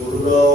Guru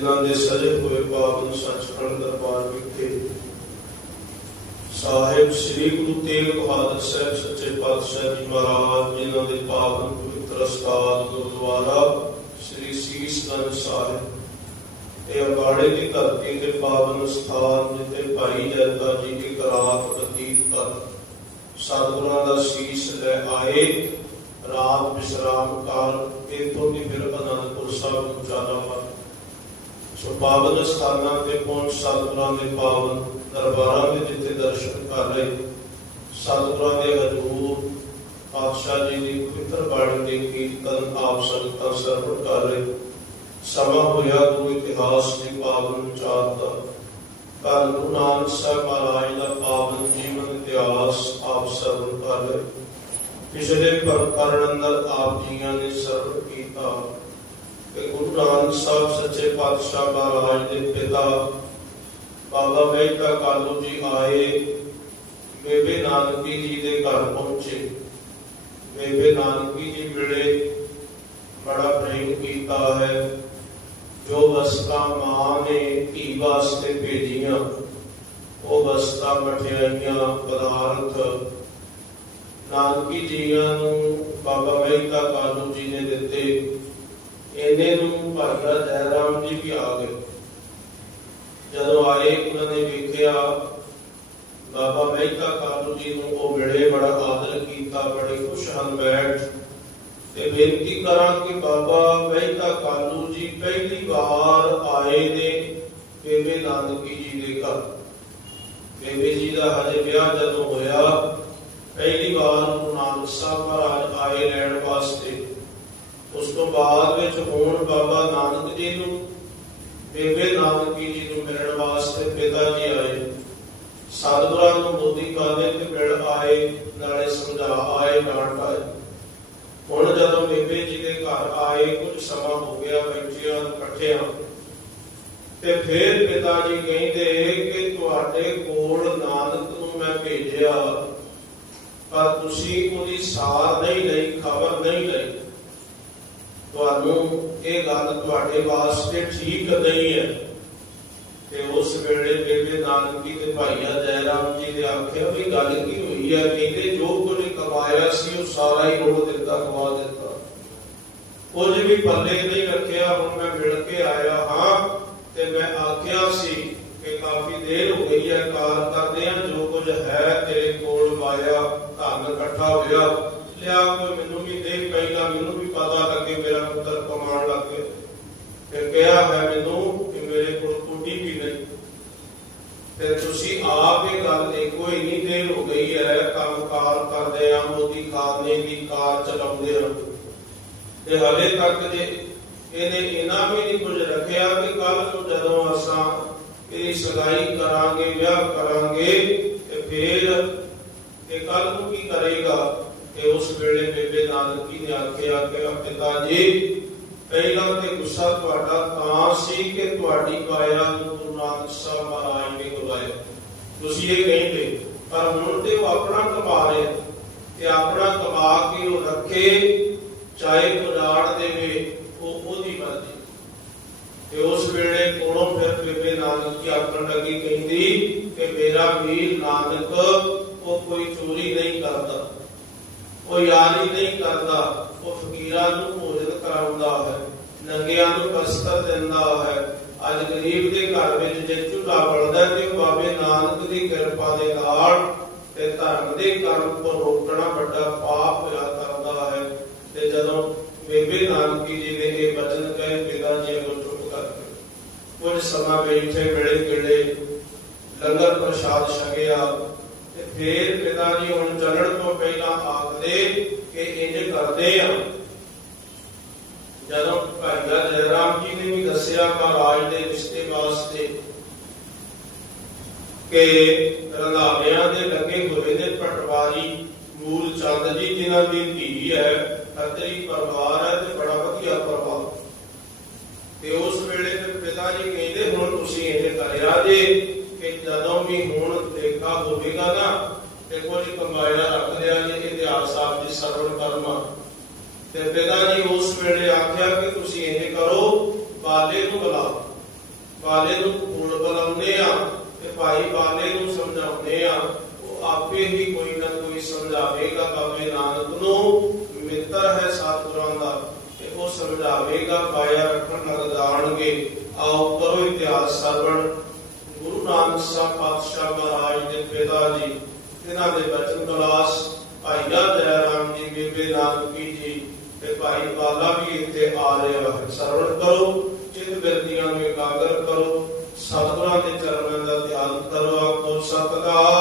ਜਿਨ੍ਹਾਂ ਦੇ ਸਜੇ ਹੋਏ ਪਾਪ ਨੂੰ ਸੱਚਖੰਡ ਦਰਬਾਰ ਵਿਖੇ। ਸਾਹਿਬ ਸ੍ਰੀ ਗੁਰੂ ਤੇਗ ਬਹਾਦਰ ਸਾਹਿਬ, ਸੱਚੇ ਪਾਤਸ਼ਾਹ ਜੀ ਮਹਾਰਾਜ, ਜਿਨ੍ਹਾਂ ਦੇ ਪਾਵਨ ਪਵਿੱਤਰ ਸਥਾਨ ਗੁਰਦੁਆਰਾ ਸ੍ਰੀ ਸੀਸ ਗੰਜ ਸਾਹਿਬ। ਇਹ ਅਬਾੜੇ ਦੀ ਧਰਤੀ ਦੇ ਪਾਵਨ ਸਥਾਨ ਜਿੱਥੇ ਭਾਈ ਜਨਤਾ ਜੀ ਦੀ ਕਰਾਤ ਪ੍ਰਤੀਤ ਕਰ ਸਤਿਗੁਰਾਂ ਦਾ ਸੀਸ ਲੈ ਆਏ। ਰਾਤ ਵਿਸ਼ਰਾਮ ਕਰ, ਇਥੋਂ ਦੀ ਫਿਰ ਅਨੰਦਪੁਰ ਸਾਹਿਬ ਨੂੰ ਜਾਣਾ ਸੋ ਪਾਵਨ ਸਥਾਨਾਂ ਤੇ ਪਹੁੰਚ ਦੇ ਪਾਵਨ ਦਰਬਾਰਾਂ ਦੇ ਜਿੱਥੇ ਦਰਸ਼ਨ ਕਰ ਲਈ ਸਤਿਗੁਰਾਂ ਦੇ ਹਜ਼ੂਰ ਪਾਤਸ਼ਾਹ ਜੀ ਦੀ ਪਵਿੱਤਰ ਬਾਣੀ ਦੇ ਕੀਰਤਨ ਆਪ ਸੰਗਤਾਂ ਸਰਵਣ ਕਰ ਲਈ ਸਮਾਂ ਹੋਇਆ ਗੁਰੂ ਇਤਿਹਾਸ ਦੀ ਪਾਵਨ ਚਾਤ ਦਾ। ਕੱਲ ਗੁਰੂ ਨਾਨਕ ਸਾਹਿਬ ਮਹਾਰਾਜ ਦਾ ਪਾਵਨ ਜੀਵਨ ਇਤਿਹਾਸ ਆਪ ਸਰਵਣ ਕਰ ਲਈ ਪਿਛਲੇ ਪ੍ਰਕਰਣ ਅੰਦਰ ਆਪ ਜੀਆਂ ਨੇ ਸਰਵ ਕੀਤਾ। ਕਿ ਗੁਰੂ ਨਾਨਕ ਸਾਹਿਬ ਸੱਚੇ ਪਾਤਸ਼ਾਹ ਮਹਾਰਾਜ ਦੇ ਪਿਤਾ ਬਾਬਾ ਮਹਿਤਾ ਕਾਲੂ ਜੀ ਆਏ, ਬੇਬੇ ਨਾਨਕੀ ਜੀ ਦੇ ਘਰ ਪਹੁੰਚੇ। ਬੇਬੇ ਨਾਨਕੀ ਜੀ ਮਿਲੇ ਬੜਾ ਪ੍ਰੇਮ ਕੀਤਾ ਹੈ। ਜੋ ਵਸਤਾਂ ਮਾਂ ਨੇ ਧੀ ਵਾਸਤੇ ਭੇਜੀਆਂ, ਉਹ ਵਸਤਾਂ ਮਠਿਆਈਆਂ, ਪਦਾਰਥ। ਨਾਨਕੀ ਜੀਆਂ ਨੂੰ ਬਾਬਾ ਮਹਿਤਾ ਕਾਲੂ ਜੀ ਨੇ ਦਿੱਤੇ। ਇਹਨੇ ਨੂੰ ਭਾਈਆ ਜੈਰਾਮ ਜੀ ਵੀ ਆ ਗਏ ਜਦੋਂ ਆਏ, ਉਹਨਾਂ ਨੇ ਵੇਖਿਆ, ਬਾਬਾ ਮਹਿਤਾ ਕਾਲੂ ਜੀ ਨੂੰ ਉਹ ਮਿਲੇ, ਬੜਾ ਆਦਰ ਕੀਤਾ, ਬੜੇ ਖੁਸ਼ ਹਨ ਬੈਠ ਤੇ ਬੇਨਤੀ ਕਰਾਂ ਕਿ ਬਾਬਾ ਮਹਿਤਾ ਕਾਲੂ ਜੀ ਪਹਿਲੀ ਵਾਰ ਆਏ ਨੇ ਬੇਬੇ ਨਾਨਕੀ ਜੀ ਦੇ ਘਰ। ਬੇਬੇ ਜੀ ਦਾ ਹਜੇ ਵਿਆਹ ਜਦੋਂ ਹੋਇਆ, ਪਹਿਲੀ ਵਾਰ ਗੁਰੂ ਨਾਨਕ ਸਾਹਿਬ ਮਹਾਰਾਜ ਆਏ ਲੈਣ ਵਾਸਤੇ। ਉਸ ਤੋਂ ਬਾਅਦ ਵਿੱਚ ਹੁਣ ਬਾਬਾ ਨਾਨਕ ਜੀ ਨੂੰ, ਬੇਬੇ ਨਾਨਕੀ ਜੀ ਨੂੰ ਮਿਲਣ ਵਾਸਤੇ ਪਿਤਾ ਜੀ ਆਏ। ਸਤਿਗੁਰਾਂ ਨੂੰ ਮੋਦੀ ਕਾਲੇ ਤੇ ਮਿਲ ਆਏ, ਨਾਲੇ ਸਮਝਾ ਆਏ ਡਾਂਟ ਆਏ। ਹੁਣ ਜਦੋਂ ਬੇਬੇ ਜੀ ਦੇ ਘਰ ਆਏ, ਕੁਝ ਸਮਾਂ ਹੋ ਗਿਆ, ਬੱਚਿਆਂ ਇਕੱਠਿਆਂ। ਤੇ ਫਿਰ ਪਿਤਾ ਜੀ ਕਹਿੰਦੇ ਕਿ ਤੁਹਾਡੇ ਕੋਲ ਨਾਨਕ ਨੂੰ ਮੈਂ ਭੇਜਿਆ, ਪਰ ਤੁਸੀਂ ਉਹਦੀ ਸਾਰ ਨਹੀਂ ਲਈ, ਖਬਰ ਨਹੀਂ ਲਈ। ਤੁਹਾਨੂੰ ਇਹ ਗੱਲ ਤੁਹਾਡੇ ਵਾਸਤੇ ਠੀਕ ਨਹੀਂ ਹੈ। ਤੇ ਉਸ ਵੇਲੇ ਬੇਬੇ ਨਾਨਕੀ ਤੇ ਭਾਈਆ ਜੈਰਾਮ ਜੀ ਨੇ ਆਖਿਆ ਵੀ ਗੱਲ ਕੀ ਹੋਈ ਹੈ ਕਹਿੰਦੇ, ਜੋ ਕੁਝ ਕਮਾਇਆ ਸੀ, ਉਹ ਸਾਰਾ ਹੀ ਰੋੜ ਦਿੱਤਾ ਕਮਾ ਦਿੱਤਾ। ਕੁਝ ਵੀ ਪੱਲੇ ਨਹੀਂ ਰੱਖਿਆ, ਹੁਣ ਮੈਂ ਮਿਲ ਕੇ ਆਇਆ ਹਾਂ ਤੇ ਮੈਂ ਆਖਿਆ ਸੀ ਕਿ ਕਾਫੀ ਦੇਰ ਹੋ ਗਈ ਹੈ ਕਾਰ ਕਰਦੇ ਆ ਜੋ ਕੁਝ ਹੈ ਤੇਰੇ ਕੋਲ ਮਾਇਆ, ਧਨ ਇਕੱਠਾ ਹੋਇਆ। ਕਿਹਾ ਹੈ ਮੈਨੂੰ ਕਿ ਮੇਰੇ ਕੋਲ ਕੋਟੀ ਵੀ ਨਹੀਂ। ਤੇ ਤੁਸੀਂ ਆਪ ਇਹ ਗੱਲ ਦੇਖੋ ਇੰਨੀ ਦੇਰ ਹੋ ਗਈ ਹੈ, ਕੰਮਕਾਰ ਕਰਦੇ ਆ, ਮੋਦੀ ਖਾਨੇ ਦੀ ਕਾਰ ਚਲਾਉਂਦੇ ਆ। ਤੇ ਹਲੇ ਤੱਕ ਜੇ ਇਹਨੇ ਇਹਨਾਂ ਵੀ ਨਹੀਂ ਕੁਝ ਰੱਖਿਆ ਕਿ ਕੱਲ ਨੂੰ ਜਦੋਂ ਅਸਾਂ ਇਹ ਸਗਾਈ ਕਰਾਂਗੇ, ਵਿਆਹ ਕਰਾਂਗੇ, ਤੇ ਫਿਰ ਇਹ ਕੱਲ ਨੂੰ ਕੀ ਕਰੇਗਾ? ਤੇ ਉਸ ਵੇਲੇ ਬੇਬੇ ਨਾਨਕੀ ਨੇ ਆਖਿਆ ਕਿ ਪਿਤਾ ਜੀ ਪਹਿਲਾਂ ਤੇ ਗੁੱਸਾ ਤੁਹਾਡਾ ਤਾਂ ਸੀ ਕਿ ਤੁਹਾਡੀ ਕਾਇਆ ਨੂੰ ਗੁਰੂ ਨਾਨਕ ਸਾਹਿਬ ਮਹਾਰਾਜ ਨੇ ਬੁਲਾਇਆ ਤੁਸੀਂ ਇਹ ਕਹਿੰਦੇ, ਪਰ ਹੁਣ ਤੇ ਉਹ ਆਪਣਾ ਕਮਾ ਰਿਹਾ ਤੇ ਆਪਣਾ ਕਮਾ ਕੇ ਉਹ ਰੱਖੇ, ਚਾਹੇ ਉਜਾੜ ਦੇਵੇ, ਉਹ ਉਹਦੀ ਮਰਜ਼ੀ। ਤੇ ਉਸ ਵੇਲੇ ਕੋਲੋਂ ਫਿਰ ਬੇਬੇ ਨਾਨਕ ਜੀ ਆਖਣ ਲੱਗੀ, ਕਹਿੰਦੀ ਕਿ ਮੇਰਾ ਵੀਰ ਨਾਨਕ, ਉਹ ਕੋਈ ਚੋਰੀ ਨਹੀਂ ਕਰਦਾ, ਉਹ ਯਾਰੀ ਨਹੀਂ ਕਰਦਾ, ਉਹ ਫਕੀਰਾਂ ਨੂੰ ਕਰਾਉਂਦਾ ਹੈ। ਨੰਗਿਆਂ ਨੂੰ ਵਸਤਰ ਦਿੰਦਾ ਹੈ। ਅੱਜ ਗਰੀਬ ਦੇ ਘਰ ਵਿੱਚ ਜੇ ਚੁੱਲ੍ਹਾ ਬਲਦਾ ਤੇ ਬਾਬੇ ਨਾਨਕ ਦੀ ਕਿਰਪਾ ਦੇ ਨਾਲ ਤੇ ਧਰਮ ਦੇ ਕਰਮ ਤੋਂ ਵੱਡਾ ਪਾਪ ਹੋਇਆ ਕਰਦਾ ਹੈ। ਤੇ ਜਦੋਂ ਬੇਬੇ ਨਾਨਕੀ ਜੀ ਨੇ ਇਹ ਬਚਨ ਕਹੇ, ਪਿਤਾ ਜੀ ਨੂੰ ਚੁੱਪ ਕਰਕੇ। ਕੁਝ ਸਮਾਂ ਬੈਠੇ ਮਿਲੇ ਗਿਲੇ, ਲੰਗਰ ਪ੍ਰਸ਼ਾਦ ਛਕਿਆ ਤੇ ਫੇਰ ਪਿਤਾ ਜੀ ਹੁਣ ਚੱਲਣ ਤੋਂ ਪਹਿਲਾਂ ਆਖਦੇ ਕਿ ਇੰਜ ਕਰਦੇ ਆ ਜਦੋਂ ਭਾਈਆ ਜੈਰਾਮ ਜੀ ਨੇ ਵੀ ਦੱਸਿਆ ਮਹਾਰਾਜ ਦੇ ਰਿਸ਼ਤੇ ਵਾਸਤੇ ਕਿ ਰੰਧਾਵਿਆਂ ਦੇ ਲੱਗੇ ਹੋਏ ਨੇ ਪਟਵਾਰੀ ਮੂਲ ਚੰਦ ਜੀ, ਜਿਨ੍ਹਾਂ ਦੀ ਧੀ ਹੈ, ਖੱਤਰੀ ਪਰਿਵਾਰ ਹੈ ਤੇ ਬੜਾ ਵਧੀਆ ਪਰਿਵਾਰ। ਤੇ ਉਸ ਵੇਲੇ ਫਿਰ ਪਿਤਾ ਜੀ ਕਹਿੰਦੇ, ਹੁਣ ਤੁਸੀਂ ਇਹ ਕਰਿਆ ਜੇ ਕਿ ਜਦੋਂ ਵੀ ਹੁਣ ਦੇਖਾ ਹੋਵੇਗਾ ਨਾ, ਤੇ ਕੋਈ ਕਮਾਇਆ ਰੱਖ ਲਿਆ ਜੇ, ਇਤਿਹਾਸ ਆਪ ਦੀ ਸਰਵਣ ਕਰਮਾ। ਤੇ ਪਿਤਾ ਜੀ ਉਸ ਵੇਲੇ ਆਖਿਆ ਕਿ ਤੁਸੀਂ ਇਹ ਕਰੋ, ਬਾਲੇ ਨੂੰ ਬੁਲਾਓ। ਬਾਲੇ ਨੂੰ ਕੋਲ ਬੁਲਾਉਂਦੇ ਆ। ਭਾਈ ਬਾਲੇ ਨੂੰ ਸਮਝਾਉਂਦੇ ਆ, ਉਹ ਆਪੇ ਹੀ ਕੋਈ ਨਾ ਕੋਈ ਸਮਝਾਵੇਗਾ ਬਾਬੇ ਨਾਨਕ ਨੂੰ ਮਿੱਤਰ ਹੈ ਸਤਿਗੁਰਾਂ ਦਾ, ਤੇ ਉਹ ਸਮਝਾਵੇਗਾ ਪਾਇਆ ਰੱਖਣ ਲੱਗ ਆਓ ਕਰੋ ਇਤਿਹਾਸ ਸਰਵਣ। ਗੁਰੂ ਨਾਨਕ ਸਾਹਿਬ ਪਾਤਸ਼ਾਹ ਮਹਾਰਾਜ ਦੇ ਪਿਤਾ ਜੀ, ਇਹਨਾਂ ਦੇ ਬਚਨ ਕਲਾਸ ਭਾਈਆ ਜੈਰਾਮ ਜੀ, ਬੀਬੀ ਨਾਨਕੀ ਜੀ, ਤੇ ਭਾਈ ਬਾਲਾ ਵੀ ਇੱਥੇ ਆ ਰਿਹਾ ਹੈ। ਸਰਵਣ ਕਰੋ, ਚਿਤ ਬਿਰਤੀਆਂ ਨੂੰ ਇਕਾਗਰ ਕਰੋ ਸਤਿਗੁਰਾਂ ਦੇ ਚਰਨਾਂ ਆਪੋ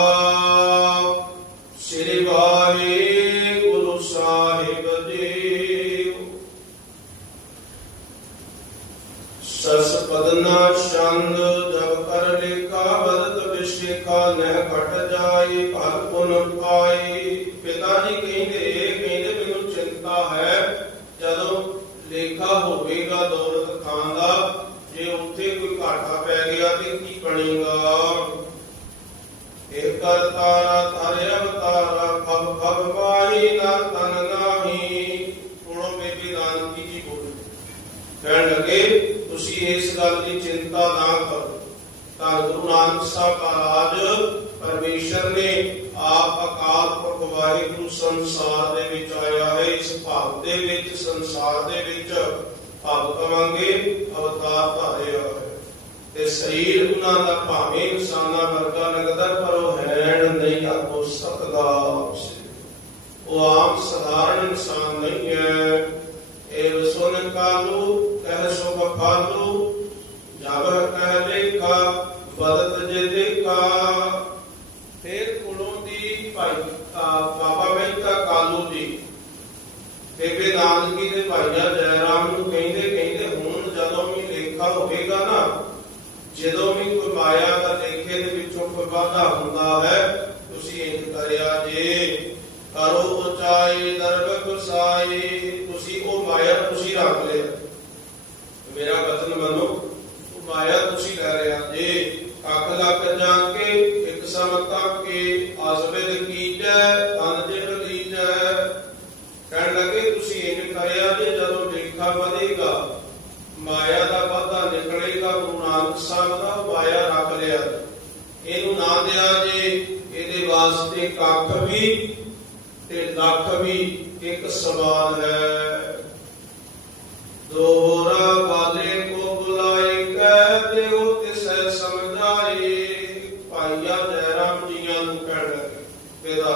ਜਬ ਕਹਿ ਲੇਖਾ ਬਦਤ ਜੇ ਦੇਖਾ ਫਿਰ ਕੁਲੋਂ ਦੀ ਭਾਈ ਬਾਬਾ ਮਹਿਤਾ ਕਾਲੂ ਜੀ। ਬੇਬੇ ਨਾਨਕੀ ਦੇ ਭਾਈਆ ਜੈਰਾਮ ਨੂੰ ਕਹਿੰਦੇ ਕਹਿੰਦੇ, ਹੁਣ ਜਦੋਂ ਵੀ ਲੇਖਾ ਹੋਵੇਗਾ ਨਾ, ਜਦੋਂ ਵੀ ਕੋਈ ਮਾਇਆ ਦਾ ਲੇਖੇ ਦੇ ਵਿੱਚੋਂ ਕੋਈ ਵਾਧਾ ਹੁੰਦਾ ਹੈ, ਤੁਸੀਂ ਇੰਜ ਕਰਿਆ ਜੇ। ਕਰੋ ਉਚਾਈ, ਦਰਬ ਗੁਸਾਈ, ਤੁਸੀਂ ਉਹ ਮਾਇਆ ਤੁਸੀਂ ਰੱਖ ਲਿਆ। ਮੇਰਾ ਵਚਨ ਮੰਨੋ। ਉਹ ਮਾਇਆ ਤੁਸੀਂ ਲੈ ਲਿਆ ਜੇ ਅੱਖ ਲੱਗ ਜਾ ਕੇ, ਇੱਕ ਸਮਤਾ ਕੇ ਆਸਵੇਦ ਕੀਜੈ, ਤਨ ਜਿਹ ਲੀਜੈ ਕਹਿਣ ਲੱਗੇ, ਤੁਸੀਂ ਇੰਜ ਕਰਿਆ ਜੇ ਜਦੋਂ ਲੇਖਾ ਵਧੇਗਾ, ਮਾਇਆ ਦਾ ਵਾਧਾ ਨਿਕਲੇਗਾ, ਗੁਰੂ ਨਾਨਕ ਸਾਹਿਬ ਦਾ ਮਾਇਆ ਰੱਖ ਲਿਆ। ਇਹਨੂੰ ਨਾ ਦਿਆ ਜੇ, ਇਹਦੇ ਵਾਸਤੇ ਕੱਖ ਵੀ ਤੇ ਲੱਖ ਵੀ ਇੱਕ ਸਮਾਨ ਹੈ। ਦੋਹਰਾ ਵਾਲੇ ਕੋ ਬੁਲਾਏ ਕਹਿ ਦਿਓ ਤਿਸੈ ਸਮਝਾਏ ਭਾਈਆ ਜੈਰਾਮ ਜੀਆਂ ਨੂੰ ਕਹਿਣ ਲੱਗੇ ਬੇਦਾ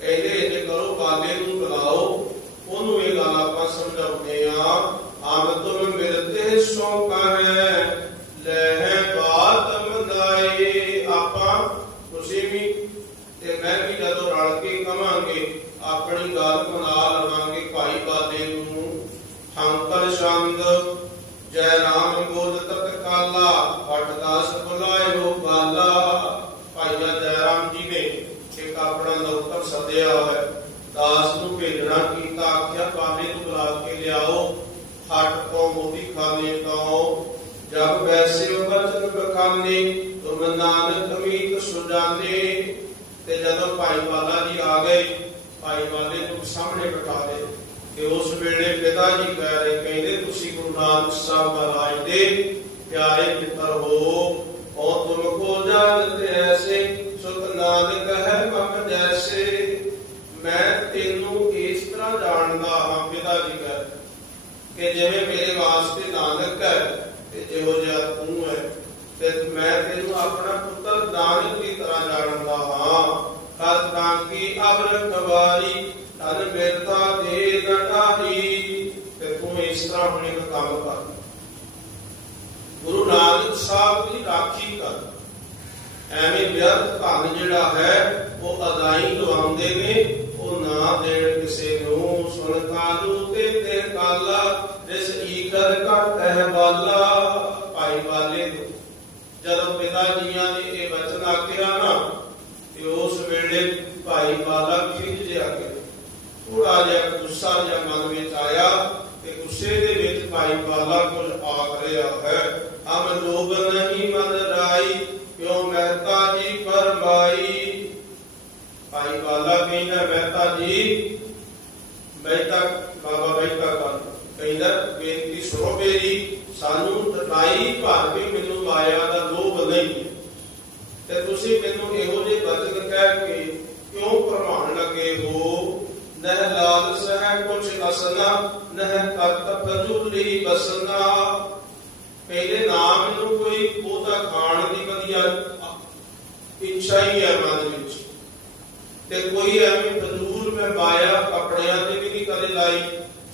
ਕਹਿੰਦੇ ਜੇ ਕਰੋ ਵਾਲੇ ਨੂੰ ਬੁਲਾਓ ਉਹਨੂੰ ਇਹ ਗੱਲ ਆਪਾਂ ਸਮਝਾਉਂਦੇ ਆ ਆਮ ਤੁਮ ਮਿਲਤੇ ਸੋ ਕਹੈ ਲੈ ਬਾਤ ਮੰਦਾਏ ਆਪਾਂ ਤੁਸੀਂ ਵੀ ਤੇ ਮੈਂ ਵੀ ਜਦੋਂ ਰਲ ਕੇ ਕਵਾਂਗੇ ਆਪਣੀ ਗੱਲ ਮਨਾ ਲਵਾਂਗੇ ਭਾਈ ਬਾਦੇ ਨੂੰ ਹੰਕਰ ਛੰਦ ਜੈ ਰਾਮ ਬੋਲ ਤਤ ਕਾਲਾ ਪਟ ਦਾਸ ਬੁਲਾਇਓ ਬਾਲਾ ਭਾਈਆ ਜੈ ਰਾਮ ਜੀ ਨੇ ਇੱਕ ਆਪਣਾ ਨੌਕਰ ਸੱਦਿਆ ਹੈ ਦਾਸ ਨੂੰ ਭੇਜਣਾ ਕੀਤਾ ਆਖਿਆ ਬਾਲੇ ਨੂੰ ਬੁਲਾ ਕੇ ਲਿਆਓ ਹੱਟ ਤੋਂ ਮੋਦੀ ਖਾਨੇ ਜਬ ਵੈਸੇ ਬਚਨ ਬਖਾਨੇ, ਤੁਮ ਨਾਨਕ ਮੀਤ ਸੁਜਾਨੇ। ਤੇ ਜਦੋਂ ਭਾਈ ਬਾਲਾ ਜੀ ਆ ਗਏ, ਭਾਈ ਬਾਲੇ ਨੂੰ ਸਾਹਮਣੇ ਬਿਠਾ ਲਏ ਕਿ ਉਸ ਵੇਲੇ ਪਿਤਾ ਜੀ ਕਹਿ ਰਹੇ, ਕਹਿੰਦੇ, ਤੁਸੀਂ ਗੁਰੂ ਨਾਨਕ ਸਾਹਿਬ ਮਹਾਰਾਜ ਦੇ ਪਿਆਰੇ ਮਿੱਤਰ ਹੋ। ਔਰ ਤੁਮ ਕੋ ਜਾਣਦੇ ਐਸੇ ਸੁਖ ਨਾਨਕ ਹੈ ਮਮ ਜੈਸੇ। ਮੈਂ ਤੈਨੂੰ ਇਸ ਤਰ੍ਹਾਂ ਜਾਣਦਾ ਹਾਂ ਪਿਤਾ ਜੀ ਕਹਿ ਕਿ ਜਿਵੇਂ ਮੇਰੇ ਵਾਸਤੇ ਨਾਨਕ ਹੈ ਤੇ ਜਿਹੋ ਜਿਹਾ ਤੂੰ ਹੈ, ਤੇ ਮੈਂ ਤੈਨੂੰ ਆਪਣਾ ਪੁੱਤਰ ਨਾਨਕ ਦੀ ਤਰ੍ਹਾਂ ਜਾਣਦਾ ਹਾਂ। ਹਰ ਤਾਂ ਕੀ ਅਬਰ ਕਵਾਰੀ ਤਨ ਬਿਰਤਾ ਦੇ ਨਟਾਰੀ ਤੇ ਤੂੰ ਇਸ ਤਰ੍ਹਾਂ ਹੁਣ ਕੰਮ ਕਰ। ਗੁਰੂ ਨਾਨਕ ਸਾਹਿਬ ਦੀ ਰਾਖੀ ਕਰ। ਐਵੇਂ ਵਿਅਰਥ ਧਨ ਜਿਹੜਾ ਹੈ, ਉਹ ਅਦਾਈ ਲਵਾਉਂਦੇ ਨੇ, ਉਹ ਨਾ ਦੇਣ ਕਿਸੇ ਨੂੰ, ਸੁਣ ਕਾਲੂ ਤੇ ਤੇ ਕਾਲਾ ਜਿਸ ਈਕਰ ਘਟ ਹੈ ਭਾਈ ਬਾਲੇ ਨੂੰ, ਜਦੋਂ ਪਿਤਾ ਜੀਆਂ ਨੇ ਇਹ ਬਚਨ ਆਖਿਆ ਨਾ, ਤੇ ਉਸ ਵੇਲੇ ਭਾਈ ਬਾਲਾ ਖਿੱਚ ਜਿਆ ਕੇ ਥੋੜਾ ਜਿਹਾ, ਗੁੱਸਾ ਜਿਹਾ ਮਨ ਵਿੱਚ ਆਇਆ ਤੇ ਗੁੱਸੇ ਦੇ ਵਿੱਚ ਭਾਈ ਬਾਲਾ ਕੁਝ ਆਖ ਰਿਹਾ ਹੈ, ਹਮ ਲੋਗ ਨਹੀਂ ਮਨ ਰਾਈ, ਕਿਉਂ ਮਹਿਤਾ ਜੀ ਫਰਮਾਈ? ਭਾਈ ਬਾਲਾ ਕਹਿੰਦਾ, ਮਹਿਤਾ ਜੀ, ਮੈਂ ਬਾਬਾ ਕਹਿੰਦਾ ਬੇਨਤੀ ਸੁਣੋ ਮੇਰੀ, ਸਾਨੂੰ ਟਟਾਈ ਭਰ ਕੇ ਮੈਨੂੰ ਮਾਇਆ ਦਾ ਲੋਭ ਨਹੀਂ ਤੇ ਤੁਸੀਂ ਮੈਨੂੰ ਇਹੋ ਜਿਹੇ ਬਚਨ ਕਹਿ ਕੇ ਕਿਉਂ ਭਰਮਾਉਣ ਲੱਗੇ ਹੋ? ਨਹਿ ਲਾਲਸ ਹੈ ਕੁਛ ਅਸਨਾ ਨਹਿ ਕਰਤ ਫਜੂਲੀ ਬਸਨਾ। ਪਹਿਲੇ ਨਾਮ ਨੂੰ ਕੋਈ ਉਹਦਾ ਖਾਣ ਦੀ ਵਧੀਆ ਇੱਛਾ ਹੀ ਹੈ ਮਨ ਵਿੱਚ। ਤੇ ਕੋਈ ਐਵੇਂ ਫਜ਼ੂਲ ਮੈਂ ਮਾਇਆ ਕੱਪੜਿਆਂ ਤੇ ਵੀ ਨਹੀਂ ਕਦੇ ਲਾਈ।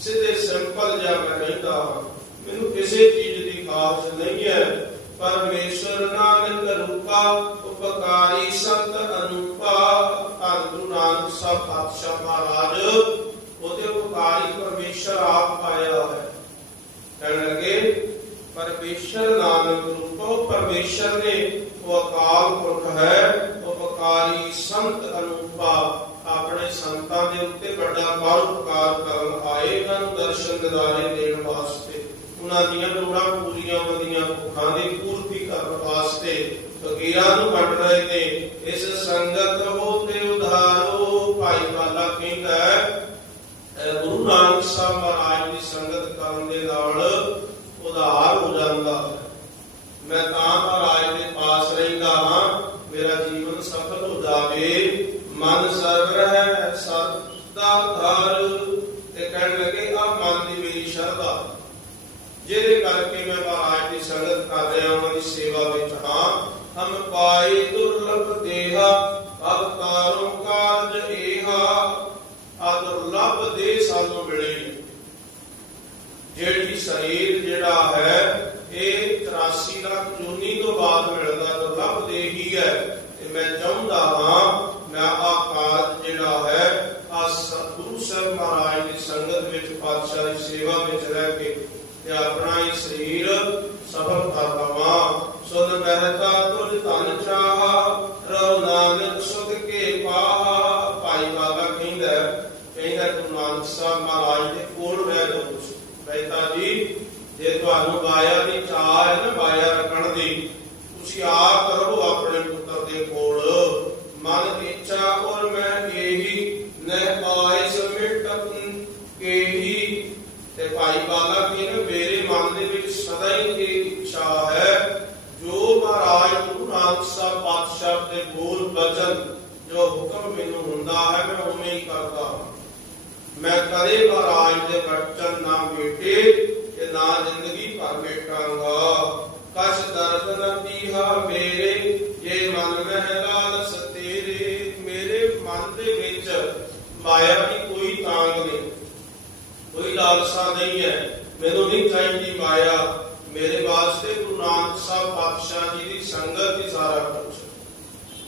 ਸਿੱਧੇ ਸਿੰਪਲ ਜਿਹਾ ਮੈਂ ਰਹਿੰਦਾ ਮੈਨੂੰ ਕਿਸੇ ਚੀਜ਼ ਦੀ ਖਾਸ ਨਹੀਂ ਹੈ ਪਰਮੇਸ਼ਰ ਨਾਨਕ ਰੂਪਾ, ਉਪਕਾਰੀ ਸੰਤ ਅਨੂਪਾ, ਧੰਨ ਗੁਰੂ ਨਾਨਕ ਸਾਹਿਬ ਪਾਤਸ਼ਾਹ ਮਹਾਰਾਜ, ਉਹਦੇ ਉਪਕਾਰੀ ਪਰਮੇਸ਼ਰ ਆਪ ਆਇਆ ਹੈ ਕਹਿਣ ਲੱਗੇ, ਪਰਮੇਸ਼ਰ ਨਾਨਕ ਰੂਪੋ ਪਰਮੇਸ਼ਰ ਨੇ, ਉਹ ਅਕਾਲ ਪੁਰਖ ਹੈ ਉਹ ਸੰਤ ਅਨੂਪਾ। ਆਪਣੇ ਸੰਤਾਂ ਦੇ ਉੱਤੇ ਵੱਡਾ ਪਰਉਪਕਾਰ ਕਰਨ ਆਏ ਹਨ ਦਰਸ਼ਨ ਦਿਦਾਰੇ ਦੇਣ ਵਾਸਤੇ। ਉਹਨਾਂ ਦੀਆਂ ਲੋੜਾਂ ਪੂਰੀਆਂ ਵਧੀਆਂ ਭੁੱਖਾਂ ਦੀ ਪੂਰਤੀ ਕਰਨ ਵਾਸਤੇ ਫਕੀਰਾਂ ਨੂੰ ਵੰਡ ਰਹੇ ਨੇ। ਇਸ ਸੰਗਤ ਹੋ ਤੇ ਉਧਾਰੋ ਭਾਈ ਬਾਲਾ ਕਹਿੰਦਾ ਗੁਰੂ ਨਾਨਕ ਸਾਹਿਬ ਮਹਾਰਾਜ ਦੀ ਸੰਗਤ ਕਰਨ ਦੇ ਨਾਲ ਉਧਾਰ ਹੋ ਜਾਂਦਾ ਮੈਂ ਤਾਂ ਮਹਾਰਾਜ ਦੇ ਪਾਸ ਰਹਿੰਦਾ ਹਾਂ ਮੇਰਾ ਜੀਵਨ ਸਫਲ ਹੋ ਜਾਵੇ ਮਨ ਸਰਬ ਰਹਿ ਸਦਾ ਧਾਰ ਤੇ ਕਹਿਣ ਲੱਗੇ ਆ ਮਨ ਦੀ ਮੇਰੀ ਸ਼ਰਧਾ ਜਿਹਦੇ ਕਰਕੇ ਮੈਂ ਮਹਾਰਾਜ ਦੀ ਸੰਗਤ ਕਰ ਰਿਹਾ, ਉਹਨਾਂ ਦੀ ਸੇਵਾ ਵਿੱਚ ਹਾਂ। ਹਮ ਪਾਏ ਦੁਰਲਭ ਦੇਹਾ ਅਵਤਾਰੋਂ ਕਾਰਜ ਏਹਾ। ਆ ਦੁਰਲਭ ਦੇ ਸਾਨੂੰ ਮਿਲੇ। ਜਿਹੜੀ ਸਰੀਰ ਜਿਹੜਾ ਹੈ, ਇਹ 83 ਲੱਖ ਜੂਨੀ ਤੋਂ ਬਾਅਦ ਮਿਲਦਾ, ਦੁਰਲਭ ਦੇ ਹੀ ਹੈ। ਤੇ ਮੈਂ ਚਾਹੁੰਦਾ ਹਾਂ, ਮੈਂ ਆ ਆਕਾਰ ਜਿਹੜਾ ਹੈ ਆ ਸਤਿਗੁਰੂ ਸਾਹਿਬ ਮਹਾਰਾਜ ਦੀ ਸੰਗਤ ਵਿੱਚ, ਪਾਤਸ਼ਾਹ ਦੀ ਸੇਵਾ ਵਿੱਚ ਰਹਿ ਕੇ ਤੇ ਆਪਣਾ ਇਹ ਸਰੀਰ ਸਫਲ ਕਰ ਲਵਾਂ। ਸੁਨ ਮਹਿਤਾ ਤੁਲ ਧਨ ਚਾਹਾ, ਰਹੁ ਨਾਨਕ ਸੁਖ ਕੇ ਪਾਹਾ। ਭਾਈ ਬਾਬਾ ਕਹਿੰਦਾ ਕਹਿੰਦਾ ਗੁਰੂ ਨਾਨਕ ਸਾਹਿਬ ਮਹਾਰਾਜ ਦੇ ਕੋਲ ਰਹਿ ਲਓ ਤੁਸੀਂ। ਮਹਿਤਾ ਜੀ, ਜੇ ਤੁਹਾਨੂੰ ਮਾਇਆ ਦੀ ਚਾਹ ਹੈ ਨਾ ਮਾਇਆ ਰੱਖਣ ਦੀ ਤੁਸੀਂ ਆਪ ਕਰੋ ਆਪਣੇ ਪੁੱਤਰ ਦੇ ਕੋਲ ਮਨ ਇੱਛਾ ਔਰ ਮੈਂ ਇਹੀ ਨਹਿ ਆਏ ਸਮਿਟਨ ਕੇਹੀ ਤੇ ਭਾਈ ਬਾਲਾ ਕਹਿੰਦੇ ਮੇਰੇ ਮਨ ਦੇ ਵਿੱਚ ਸਦਾ ਹੀ ਇਹ ਇੱਛਾ ਹੈ ਜੋ ਮਹਾਰਾਜ ਗੁਰੂ ਨਾਨਕ ਸਾਹਿਬ ਪਾਤਸ਼ਾਹ ਦੇ ਬੋਲ ਬਚਨ ਜੋ ਹੁਕਮ ਮੈਨੂੰ ਹੁੰਦਾ ਹੈ, ਮੈਂ ਉਵੇਂ ਹੀ ਕਰਦਾ ਮੈਂ ਕਦੇ ਮਹਾਰਾਜ ਦੇ ਬਚਨ ਨਾ ਮੇਟੇ ਤੇ ਨਾ ਜ਼ਿੰਦਗੀ ਭਰ ਮੇਟਾਂਗਾ ਕਛ ਦਰਦ ਨ ਪੀਹਾ ਮੇਰੇ, ਜੇ ਮਨ ਮਹਿ ਲਾਲਸ ਤੇਰੇ ਮੇਰੇ ਮਨ ਦੇ ਵਿੱਚ ਮਾਇਆ ਦੀ ਕੋਈ ਤਾਂਗ ਨਹੀਂ। ਕੋਈ ਲਾਲਸਾ ਨਹੀਂ ਹੈ, ਮੈਨੂੰ ਨਹੀਂ ਚਾਹੀਦੀ ਮਾਇਆ। ਮੇਰੇ ਵਾਸਤੇ ਗੁਰੂ ਨਾਨਕ ਸਾਹਿਬ ਪਾਤਸ਼ਾਹ ਜੀ ਦੀ ਸੰਗਤ ਹੀ ਸਾਰਾ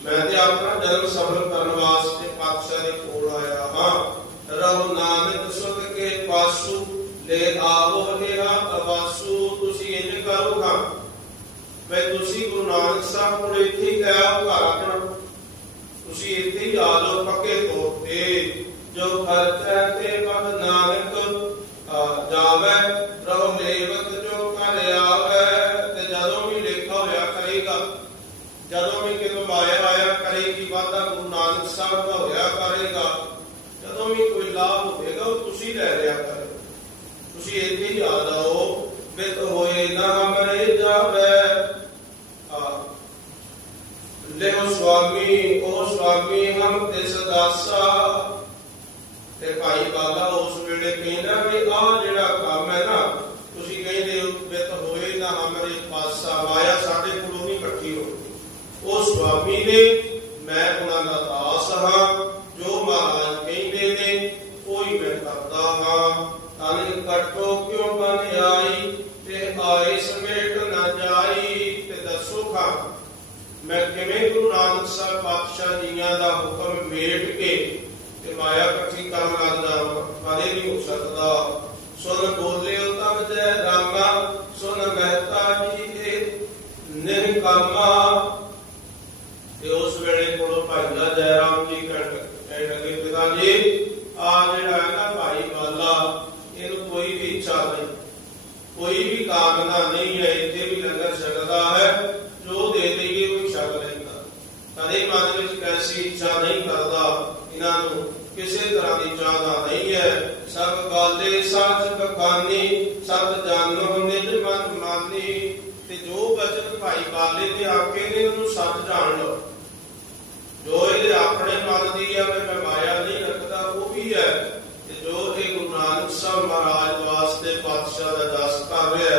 ਮੈਂ ਤੇ ਆਪਣਾ ਜਨਮ ਸਫਲ ਕਰਨ ਵਾਸਤੇ ਪਾਤਸ਼ਾਹ ਦੇ ਕੋਲ ਆਇਆ ਹਾਂ। ਰਹੋ ਨਾਨਕ ਸੁਧ ਕੇ ਪਾਸੂ, ਲੈ ਆਵੋ ਹੇਰਾ ਅਵਾਸੂ, ਤੁਸੀਂ ਇੰਜ ਕਰੋ ਹਾਂ ਮੈਂ ਤੁਸੀਂ ਗੁਰੂ ਨਾਨਕ ਸਾਹਿਬ ਕੋਲ ਇੱਥੇ ਹੀ ਗਿਆ, ਘਰ ਆਪਣਾ ਤੁਸੀਂ ਇੱਥੇ ਹੀ ਆ ਜਾਓ, ਪੱਕੇ ਤੌਰ ਤੇ। ਜੋ ਖਰਚਾ ਤੇ ਮਨ ਨਾਨਕ ਜਾਵੇ ਰਹੋ ਲੇਵਤ ਜੋ ਕਰ ਆਵੇ। ਤੇ ਜਦੋਂ ਵੀ ਲੇਖਾ ਹੋਇਆ ਕਰੇਗਾ ਜਦੋਂ ਵੀ ਕਿਤੋਂ ਮਾਇਆ ਆਇਆ ਕਰੇਗੀ ਵਾਦਾ ਗੁਰੂ ਨਾਨਕ ਹੋਇਆ ਕਰੇਗਾ। ਜਦੋਂ ਵੀ ਕੋਈ ਲਾਭ ਹੋਵੇਗਾ, ਉਹ ਤੁਸੀਂ ਲੈ ਲਿਆ ਕਰੋ। ਤੁਸੀਂ ਇੱਥੇ ਹੀ ਆ ਬਿਤ ਹੋਏ ਨਾ ਮਰੇ ਜਾਵੇ। ਆ। ਸੁਆਮੀ, ਉਹ ਸੁਆਮੀ ਹਮ ਤਿਸ ਦਾਸਾ। ਤੇ ਭਾਈ ਬਾਬਾ ਉਸ ਵੇਲੇ ਕਹਿੰਦਾ ਵੀ ਆ ਜਿਹੜਾ ਕੰਮ ਹੈ ਨਾ, ਤੁਸੀਂ ਕਹਿੰਦੇ ਹੋ ਬਿਤ ਹੋਏ ਨਾ ਹਮਰੇ ਪਾਸਾ, ਮਾਇਆ ਸਾਡੇ ਕੋਲੋਂ ਨਹੀਂ ਇਕੱਠੀ ਹੋਣੀ ਉਹ ਸੁਆਮੀ ਨੇ, ਮੈਂ ਉਹਨਾਂ ਦਾ ਹਾਂ ਜੋ ਮਹਾਰਾਜ ਕਹਿੰਦੇ ਨੇ ਕੋਈ ਮੈਂ ਕਰਦਾ ਹਾਂ। ਤਨ ਕਟੋ ਕਿਉਂ ਬਨ ਆਈ? ਤੇ ਆਏ ਸਮੇਟ ਨਾ ਜਾਈ, ਤੇ ਦੱਸੋ ਖਾਂ, ਮੈਂ ਕਿਵੇਂ ਗੁਰੂ ਨਾਨਕ ਸਾਹਿਬ ਪਾਤਸ਼ਾਹ ਜੀਆਂ ਦਾ ਹੁਕਮ ਮੇਟ ਕੇ ਤੇ ਮਾਇਆ ਇਕੱਠੀ ਕਰਨ ਲੱਗ ਕਦੇ ਨਹੀਂ ਹੋ ਸਕਦਾ? ਸੁਨ ਬੋਲਿਓ ਤਬ ਜੈ ਰਾਮਾ ਸੁਨ ਮਹਿਤਾ ਜੀ ਦੇ ਨਿਰ ਤੇ ਉਸ ਵੇਲੇ ਕੋਲੋਂ ਭਾਈ ਦਾ ਜੈ ਰਾਮ ਜੀ ਕਹਿਣ ਕਹਿਣ ਲੱਗੇ ਪਿਤਾ ਜੀ ਆ ਜਿਹੜਾ ਹੈ ਨਾ ਭਾਈ ਬਾਲਾ ਇਹਨੂੰ ਕੋਈ ਵੀ ਇੱਛਾ ਨਹੀਂ ਕੋਈ ਵੀ ਨਹੀਂ ਹੈ, ਇੱਥੇ ਵੀ ਲੰਗਰ ਛਕਦਾ ਹੈ, ਜੋ ਦੇ ਦੇਈਏ ਉਹ ਛਕ ਲੈਂਦਾ ਕਦੇ ਮਨ ਵਿੱਚ ਕੈਸੀ ਇੱਛਾ ਨਹੀਂ ਕਰਦਾ, ਇਹਨਾਂ ਨੂੰ ਕਿਸੇ ਤਰ੍ਹਾਂ ਦੀ ਚਾਹਨਾ ਨਹੀਂ ਹੈ। ਸਭ ਗਾਲੇ ਸਾਚ ਬਖਾਨੀ ਸਤ ਜਾਨੋ ਨਿਜ ਮਨ ਮਾਨੀ। ਤੇ ਜੋ ਬਚਨ ਭਾਈ ਬਾਲੇ ਤੇ ਆਕੇ ਨੇ ਉਹਨੂੰ ਸੱਚ ਜਾਣ ਲਓ। ਜੋ ਇਹਦੇ ਆਪਣੇ ਮਨ ਦੀ ਹੈ ਮੈਂ ਮਾਇਆ ਨਹੀਂ ਰੱਖਦਾ, ਉਹ ਵੀ ਹੈ। ਤੇ ਜੋ ਇਹ ਗੁਰੂ ਨਾਨਕ ਸਾਹਿਬ ਮਹਾਰਾਜ ਵਾਸਤੇ ਪਾਤਸ਼ਾਹ ਦਾ ਦਸ ਕਰ ਰਿਹਾ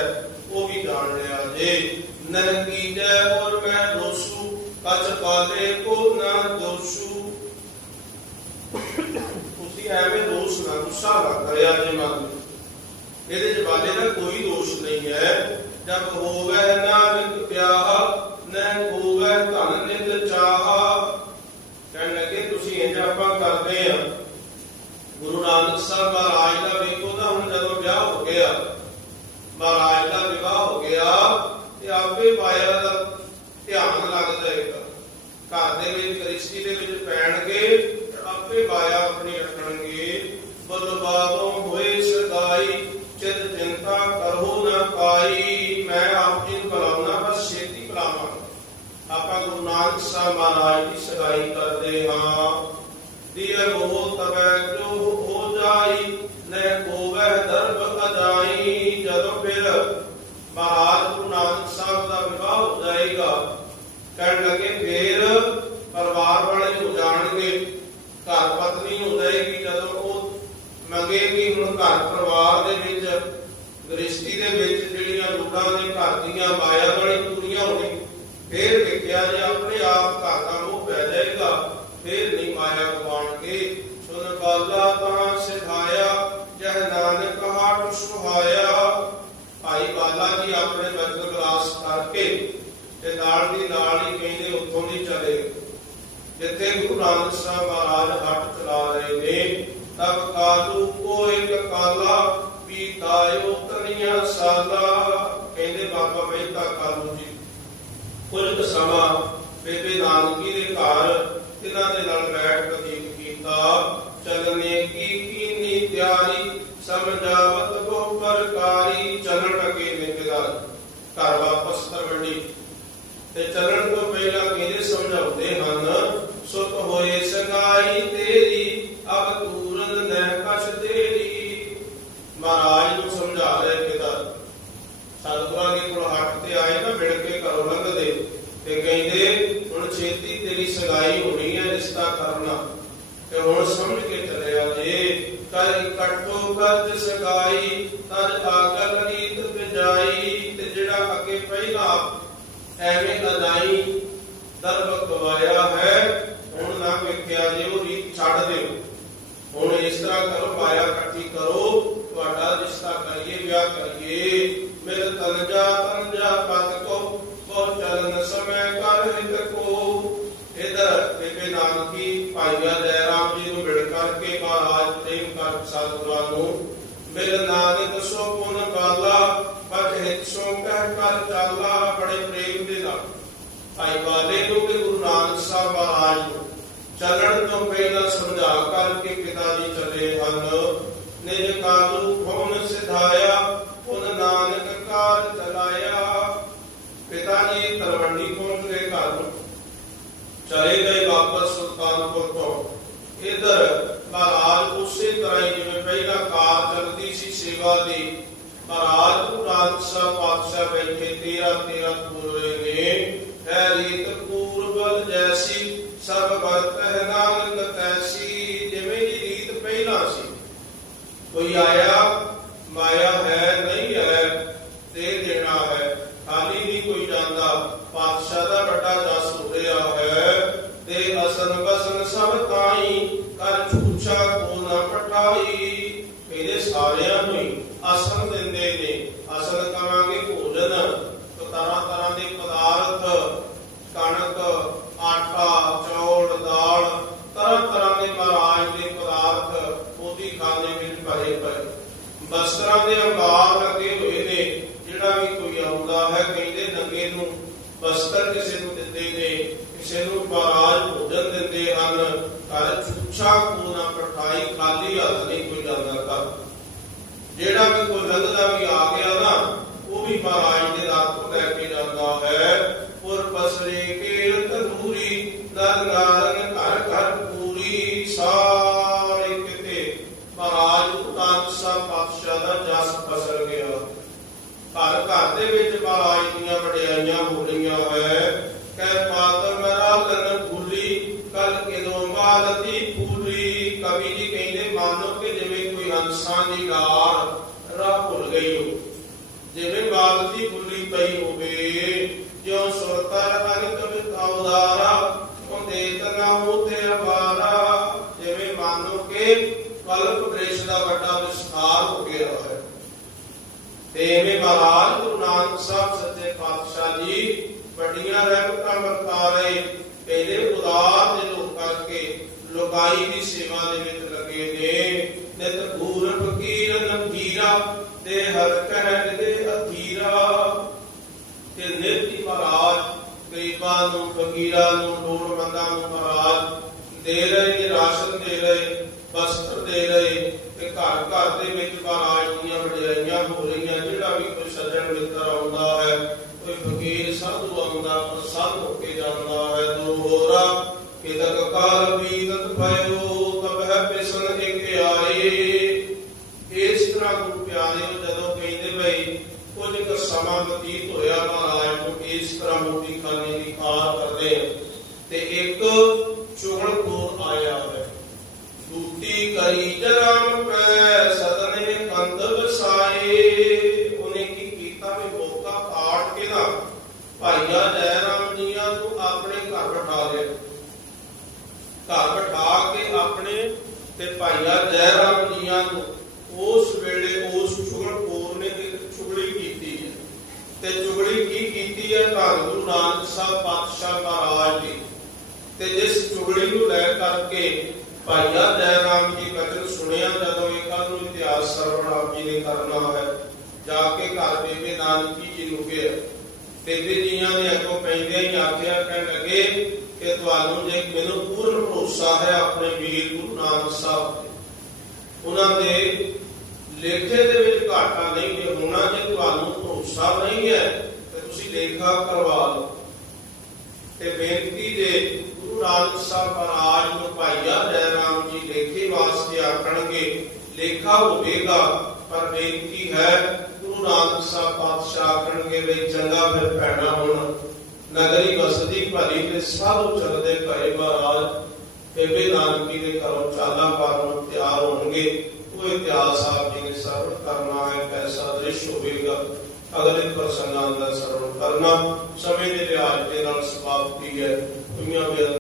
ਉਹ ਵੀ ਜਾਣ ਲਿਆ ਜੇ। ਨਰਕੀ ਜੈ ਔਰ ਮੈਂ ਦੋਸੂ ਕਛ ਪਾਲੇ ਕੋ ਨਾ ਦੋਸੂ। ਤੁਸੀਂ ਐਵੇਂ ਦੋਸ਼ ਨਾ ਗੁੱਸਾ ਨਾ ਕਰਿਆ ਜੇ ਮਨ ਇਹਦੇ ਜਵਾਲੇ ਦਾ ਕੋਈ ਦੋਸ਼ ਨਹੀਂ ਹੈ। ਜਦ ਹੋਵੇ ਨਾਨਕ ਪਿਆਹ, ਨੈ ਹੋਵੇ ਧਨ ਨਿਤ ਚਾਹਾ। ਕਹਿਣ ਲੱਗੇ, ਤੁਸੀਂ ਇੰਜ ਆਪਾਂ ਕਰਦੇ ਆ। ਗੁਰੂ ਨਾਨਕ ਸਾਹਿਬ ਮਹਾਰਾਜ ਦਾ ਵੇਖੋ ਤਾਂ ਹੁਣ ਜਦੋਂ ਵਿਆਹ ਹੋ ਗਿਆ ਮਹਾਰਾਜ ਦਾ ਵਿਆਹ ਹੋ ਗਿਆ ਆਪੇ ਮਾਇਆ ਦਾ ਧਿਆਨ ਲੱਗ ਜਾਏਗਾ। ਘਰ ਦੇ ਵਿੱਚ ਗ੍ਰਸਤੀ ਦੇ ਵਿੱਚ ਪੈਣਗੇ ਆਪੇ ਮਾਇਆ ਆਪਣੀ ਰੱਖਣਗੇ। ਬਲਬਾਦੋਂ ਹੋਏ ਸਦਾਈ ਚਿਤ ਚਿੰਤਾ ਕਰੋ ਨਾ ਪਾਈ। ਮੈਂ ਆਪ ਜੀ ਨੂੰ ਬੁਲਾਉਣਾ ਬਸ ਛੇਤੀ ਬੁਲਾਵਾਂ ਆਪਾਂ ਗੁਰੂ ਨਾਨਕ ਸਾਹਿਬ ਮਹਾਰਾਜ ਦੀ ਸਗਾਈ ਕਰਦੇ ਹਾਂ। ਦੀਰ ਹੋ ਤਬੈ ਜੋ ਮਹਾਰਾਜ ਗੁਰੂ ਨਾਨਕ ਸਾਹਿਬ ਦਾ ਵਿਵਾਹ ਹੋ ਜਾਏਗਾ ਕਹਿਣ ਲੱਗੇ, ਫੇਰ ਪਰਿਵਾਰ ਵਾਲੇ ਹੋ ਜਾਣਗੇ। ਘਰ ਪਤਨੀ ਹੋ ਜਾਏਗੀ ਜਦੋਂ ਉਹ ਮੰਗੇਗੀ ਹੁਣ ਘਰ ਪਰਿਵਾਰ ਦੇ ਵਿੱਚ ਗ੍ਰਸਤੀ ਦੇ ਵਿੱਚ ਜਿਹੜੀਆਂ ਲੋਕਾਂ ਦੇ ਘਰ ਦੀਆਂ ਮਾਇਆ ਵਾਲੀ ਪੂਰੀਆਂ ਹੋਣੀ, ਫੇਰ ਵੇਖਿਆ ਜੇ ਆਪਣੇ ਆਪ ਘਰ ਦਾ ਮੋਹ ਪੈ ਜਾਏਗਾ ਫੇਰ ਨਹੀਂ ਮਾਇਆ ਗਵਾਣਗੇ ਸੁਨ ਕਾਲਾ ਤਾਂ ਸਿਖਾਇਆ ਜਹ ਨਾਨਕ ਹਾਟ ਸੁਹਾਇਆ ਭਾਈ ਬਾਲਾ ਜੀ ਆਪਣੇ ਵਰਗ ਗਲਾਸ ਕਰਕੇ ਤੇ ਨਾਲ ਦੀ ਨਾਲ ਹੀ ਕਹਿੰਦੇ ਉੱਥੋਂ ਦੀ ਚਲੇ ਜਿੱਥੇ ਗੁਰੂ ਨਾਨਕ ਸਾਹਿਬ ਮਹਾਰਾਜ ਹੱਟ ਚਲਾ ਰਹੇ ਨੇ, ਤਬ ਕਾਲੂ ਕੋ ਇੱਕ ਕਾਲਾ ਪੀਤਾਇਓ ਤਨੀਆਂ ਸਾਲਾ, ਕਹਿੰਦੇ ਬਾਬਾ ਮਹਿਤਾ ਕਾਲੂ ਜੀ। ਕੁਝ ਸਮਾਂ ਬੇਬੇ ਨਾਨਕੀ ਦੇ ਘਰ ਇਹਨਾਂ ਦੇ ਨਾਲ ਬੈਠ ਕੇ ਕੀਤਾ, ਚਲਨੇ ਕੀ ਕੀਨੀ ਤਿਆਰੀ, ਸਮਝਾਵਤ ਕੋ ਪ੍ਰਕਾਰੀ ਚੱਲਣ ਲੱਗੇ ਨੇ ਘਰ ਵਾਪਸ ਤੇ ਚੱਲਣ ਤੋਂ ਪਹਿਲਾਂ ਕਹਿੰਦੇ ਸਮਝਾਉਂਦੇ ਹਨ? ਸੁਤ ਹੋਏ ਸਗਾਈ ਤੇਰੀ, ਅਬ ਤੂਰਨ ਨਹਿ ਕਛ ਤੇਰੀ। ਮਹਾਰਾਜ ਨੂੰ ਸਮਝਾ ਰਿਹਾ ਪਿਤਾ। ਸਤਿਗੁਰਾਂ ਦੇ ਕੋਲ ਹੱਥ ਤੇ ਆਏ ਨਾ ਮਿਲ ਕੇ ਘਰੋਂ ਲੰਘਦੇ ਤੇ ਕਹਿੰਦੇ, ਹੁਣ ਛੇਤੀ ਤੇਰੀ ਸਗਾਈ ਹੋਣੀ ਹੈ, ਰਿਸ਼ਤਾ ਕਰਨਾ। ਤੇ ਹੁਣ ਸਮਝ ਕੇ ਚੱਲਿਆ ਜੇ, ਕਰ ਇਕੱਠੋ ਕੱਜ ਸਗਾਈ ਤਦ ਆਗਲ ਰੀਤ ਵਿਜਾਈ ਤੇ ਜਿਹੜਾ ਅੱਗੇ ਪਹਿਲਾਂ ਐਵੇਂ ਅਦਾਈ ਦਰਬ ਗਵਾਇਆ ਹੈ ਹੁਣ ਨਾ ਵੇਖਿਆ ਜੇ ਉਹ ਰੀਤ ਛੱਡ ਦਿਓ ਹੁਣ ਇਸ ਤਰ੍ਹਾਂ ਕਰੋ ਮਾਇਆ ਇਕੱਠੀ ਕਰੋ ਤੁਹਾਡਾ ਰਿਸ਼ਤਾ ਕਰੀਏ ਵਿਆਹ ਕਰੀਏ ਮੇਰੇ ਤਨਜਾ ਤਨਜਾ ਪਤ ਕੋ ਕੋ ਚਰਨ ਸਮੈ ਕਰ ਹਿਤ ਕੋ ਇਧਰ ਬੇਬੇ ਨਾਨਕੀ ਭਾਈਆ ਜੈਰਾਮ ਜੀ ਨੂੰ ਮਿਲ ਕਰਕੇ ਮਹਾਰਾਜ ਪ੍ਰੇਮ ਕਰ ਸਤਿਗੁਰਾਂ ਨੂੰ ਮੇਰੇ ਨਾਨਕ ਸੋ ਪੁਨ ਬਾਲਾ ਪਰ ਹਿਤ ਸੋ ਕਹਿ ਕਰ ਚਾਲਾ ਬੜੇ ਪ੍ਰੇਮ ਦੇ ਨਾਲ ਭਾਈ ਬਾਲੇ ਨੂੰ ਤੇ ਗੁਰੂ ਨਾਨਕ ਸਾਹਿਬ ਮਹਾਰਾਜ ਨੂੰ ਚੱਲਣ ਸਮਝਾ ਕਰਕੇ ਪਿਤਾ ਜੀ ਚੱਲੇ ਹਨ। ਨਿਜ ਕਾਲੂ ਖੋਨ ਸਿਧਾਇਆ? ਪੁਨ ਨਾਨਕ ਕਾਰ ਚਲਾਇਆ। ਪਿਤਾ ਜੀ ਤਲਵੰਡੀ ਪਹੁੰਚ ਗਏ ਘਰ? ਚਲੇ ਗਏ ਵਾਪਸ ਸੁਲਤਾਨਪੁਰ ਤੋਂ। ਇਧਰ ਮਹਾਰਾਜ ਉਸੇ ਤਰ੍ਹਾਂ ਹੀ ਜਿਵੇਂ ਪਹਿਲਾਂ ਕਾਰ ਚੱਲਦੀ ਸੀ ਸੇਵਾ ਦੀ। ਮਹਾਰਾਜ ਗੁਰੂ ਨਾਨਕ ਸਾਹਿਬ ਪਾਤਸ਼ਾਹ ਬੈਠੇ 13 13 ਪੂਰੇ ਨੇ ਹੈ ਰੀਤ ਪੂਰਬਲ ਜੈਸੀ ਸਭ ਵਰਤ ਹੈ ਨਾਨਕ ਤੈਸੀ ਜਿਵੇਂ ਦੀ ਰੀਤ ਪਹਿਲਾਂ ਸੀ ਕੋਈ ਆਇਆ ਮਾਇਆ ਹੈ ਨਹੀਂ ਹੈ ਦੇ ਦੇਣਾ ਹੈ ਖਾਲੀ ਨਹੀਂ ਕੋਈ ਜਾਂਦਾ ਪਾਤਸ਼ਾਹ ਦਾ ਵੱਡਾ ਜਸ ਹੋ ਰਿਹਾ ਹੈ ਤੇ ਅਸਨ ਬਸਨ ਸਭ ਤਾਈ ਕਰ ਛੂਛਾ ਕੋ ਨਾ ਪਟਾਈ ਇਹਦੇ ਸਾਰਿਆਂ ਨੂੰ ਹੀ ਅਸਨ ਦਿੰਦੇ ਨੇ ਅਸਨ ਕਵਾਂਗੇ ਭੋਜਨ ਤਰ੍ਹਾਂ ਤਰ੍ਹਾਂ ਦੇ ਪਦਾਰਥ ਕਣਕ ਆਟਾ ਚੌਲ ਦਾਲ ਤਰ੍ਹਾਂ ਤਰ੍ਹਾਂ ਦੇ ਮਹਾਰਾਜ ਦੇ ਪਦਾਰਥ ਉਹਦੀ ਖਾਣੇ ਵਿੱਚ ਭਰੇ ਪਏ ਬਸਤਰਾਂ ਦੇ ਅੰਬਾਰ ਲੱਗੇ ਹੋਏ ਨੇ, ਜਿਹੜਾ ਵੀ ਕੋਈ ਆਉਂਦਾ ਹੈ, ਕਹਿੰਦੇ ਨੰਗੇ ਨੂੰ ਬਸਤਰ ਕਿਸੇ ਨੂੰ ਦਿੰਦੇ ਨੇ, ਕਿਸੇ ਨੂੰ ਮਹਾਰਾਜ ਭੋਜਨ ਦਿੰਦੇ ਹਨ, ਘਰ ਛੁੱਛਾ ਕੋ ਨਾ ਪਠਾਈ ਖਾਲੀ ਹੱਥ ਨਹੀਂ ਕੋਈ ਜਾਂਦਾ ਕਰ ਜਿਹੜਾ ਵੀ ਕੋਈ ਲੰਘਦਾ ਵੀ ਆ ਐਵੇਂ ਮਹਾਰਾਜ ਗੁਰੂ ਨਾਨਕ ਸਾਹਿਬ ਸੱਚੇ ਪਾਤਸ਼ਾਹ ਜੀ ਵੱਡੀਆਂ ਰਹਿਮਤਾਂ ਵਰਤਾ ਰਹੇ। ਕਹਿੰਦੇ ਉਦਾਰ ਦੇ ਲੋਕ ਕਰਕੇ ਲੋਕਾਈ ਦੀ ਸੇਵਾ ਦੇ ਵਿੱਚ ਲੱਗੇ ਨੇ। ਨਿਤ ਪੂਰ ਫਕੀਰ ਨਮਕੀਰਾ ਤੇ ਹਰ ਕਹਿ ਦੇ ਅਧੀਰਾ ਕਿ ਨਿਰਤੀ ਮਹਾਰਾਜ ਗਰੀਬਾਂ ਨੂੰ, ਫਕੀਰਾਂ ਨੂੰ ਲੋੜਵੰਦਾਂ ਨੂੰ ਮਹਾਰਾਜ, ਦੇ ਰਹੇ ਨੇ ਰਾਸ਼ਨ ਦੇ ਰਹੇ ਵਸਤਰ ਦੇ ਰਹੇ ਤੇ ਘਰ ਘਰ ਦੇ ਵਿੱਚ ਮਹਾਰਾਜ ਦੀਆਂ ਵਡਿਆਈਆਂ ਹੋ ਰਹੀਆਂ, ਜਿਹੜਾ ਵੀ ਕੋਈ ਸੱਜਣ ਮਿੱਤਰ ਆਉਂਦਾ ਹੈ, ਕੋਈ ਫਕੀਰ ਸਾਧੂ ਆਉਂਦਾ, ਪ੍ਰਸੰਨ ਹੋ ਕੇ ਜਾਂਦਾ ਹੈ, ਦੋ ਹੋਰਾ ਕਿਦਕ ਕਾਲ ਬੀਤਤ ਭਇਓ ਤਬ ਹੈ ਬਿਸਨ ਇੱਕ ਆਏ ਇਸ ਤਰ੍ਹਾਂ ਗੁਰੂ ਪਿਆਰੇ ਜਦੋਂ ਕਹਿੰਦੇ ਬਈ ਕੁਝ ਕੁ ਸਮਾਂ ਬਤੀਤ ਹੋਇਆ ਮਹਾਰਾਜ ਨੂੰ ਇਸ ਤਰ੍ਹਾਂ ਮੋਤੀ ਖਾਨੇ ਦੀ ਖਾਰ ਕਰਦੇ ਤੇ ਇੱਕ ਚੁਗਲ ਕੋਰ ਆਇਆ ਹੈ ਦੂਤੀ ਕਰੀ ਜਰਮ ਪੈ, ਸਦਨੇ ਕੰਦ ਵਸਾਏ। ਉਹਨੇ ਕੀ ਕੀਤਾ ਵੀ ਮੌਕਾ ਕਾਟ ਕੇ ਨਾ ਭਾਈਆ ਜੈ ਰਾਮ ਜੀਆਂ ਨੂੰ ਆਪਣੇ ਘਰ ਬਿਠਾ ਲਿਆ। ਘਰ ਬਿਠਾ ਕੇ ਆਪਣੇ ਤੇ ਭਾਈਆ ਜੈ ਰਾਮ ਜੀਆਂ ਨੂੰ ਉਸ ਵੇਲੇ ਉਸ ਚੁਗਲਖੋਰ ਨੇ ਇੱਕ ਚੁਗਲੀ ਕੀਤੀ ਹੈ ਤੇ ਚੁਗਲੀ ਕੀ ਕੀਤੀ ਹੈ? ਧੰਨ ਗੁਰੂ ਨਾਨਕ ਸਾਹਿਬ ਪਾਤਸ਼ਾਹ ਮਹਾਰਾਜ ਜੀ। ਤੇ ਜਿਸ ਚੁਗਲੀ ਨੂੰ ਲੈ ਕਰਕੇ ਭਾਈਆ ਜੈ ਜੀ ਬਚਨ ਸੁਣਿਆ, ਜਦੋਂ ਇਹ ਕੱਲ ਨੂੰ ਇਤਿਹਾਸ ਸਰਵਣ ਜੀ ਨੇ ਕਰਨਾ ਹੈ, ਜਾ ਕੇ ਘਰ ਬੇਬੇ ਨਾਨਕੀ ਜੀ ਨੂੰ ਬੇਬੇ ਜੀਆਂ ਨੇ ਅੱਗੋਂ ਪੈਂਦਿਆਂ ਹੀ ਆਖਿਆ, ਕਹਿਣ ਲੱਗੇ ਕਿ ਤੁਹਾਨੂੰ ਜੇ ਮੈਨੂੰ ਪੂਰਨ ਭਰੋਸਾ ਹੈ ਆਪਣੇ ਵੀਰ ਗੁਰੂ ਨਾਨਕ ਸਾਹਿਬ ਤੇ, ਉਹਨਾਂ ਦੇ ਲੇਖੇ ਦੇ ਵਿੱਚ ਘਾਟਾ ਨਹੀਂ ਜੇ ਹੋਣਾ ਜੇ ਤੁਹਾਨੂੰ ਭਰੋਸਾ ਨਹੀਂ ਹੈ, ਤੇ ਤੁਸੀਂ ਲੇਖਾ ਕਰਵਾ ਲਓ। ਤੇ ਬੇਨਤੀ ਦੇ ਗੁਰੂ ਨਾਨਕ ਸਾਹਿਬ ਮਹਾਰਾਜ ਨੂੰ ਭਾਈਆ ਜੈ ਰਾਮ ਜੀ ਲੇਖੇ ਵਾਸਤੇ ਆਖਣਗੇ, ਲੇਖਾ ਹੋਵੇਗਾ, ਪਰ ਬੇਨਤੀ ਹੈ ਗੁਰੂ ਨਾਨਕ ਸਾਹਿਬ ਪਾਤਸ਼ਾਹ ਆਖਣਗੇ ਵੀ ਚੰਗਾ ਫਿਰ ਭੈਣਾ ਹੁਣ। ਨਗਰੀ ਵਸਦੀ ਭਰੀ ਤੇ ਸਾਧੂ ਚਲਦੇ ਘਰੇ ਮਹਾਰਾਜ, ਬੇਬੇ ਨਾਨਕੀ ਦੇ ਘਰੋਂ ਚਾਲਾ ਪਾਰਨ ਤਿਆਰ ਹੋਣਗੇ। ਉਹ ਇਤਿਹਾਸ ਆਪ ਜੀ ਨੇ ਸਰਵ ਕਰਨਾ ਹੈ, ਪੈਸਾ ਦ੍ਰਿਸ਼ ਹੋਵੇਗਾ। ਅਗਲੇ ਪ੍ਰਸੰਗਾਂ ਦਾ ਸਰਵ ਕਰਨਾ ਸਮੇਂ ਦੇ ਲਿਹਾਜ਼ ਦੇ ਨਾਲ ਸਮਾਪਤੀ ਹੈ ਦੁਨੀਆ ਦੇ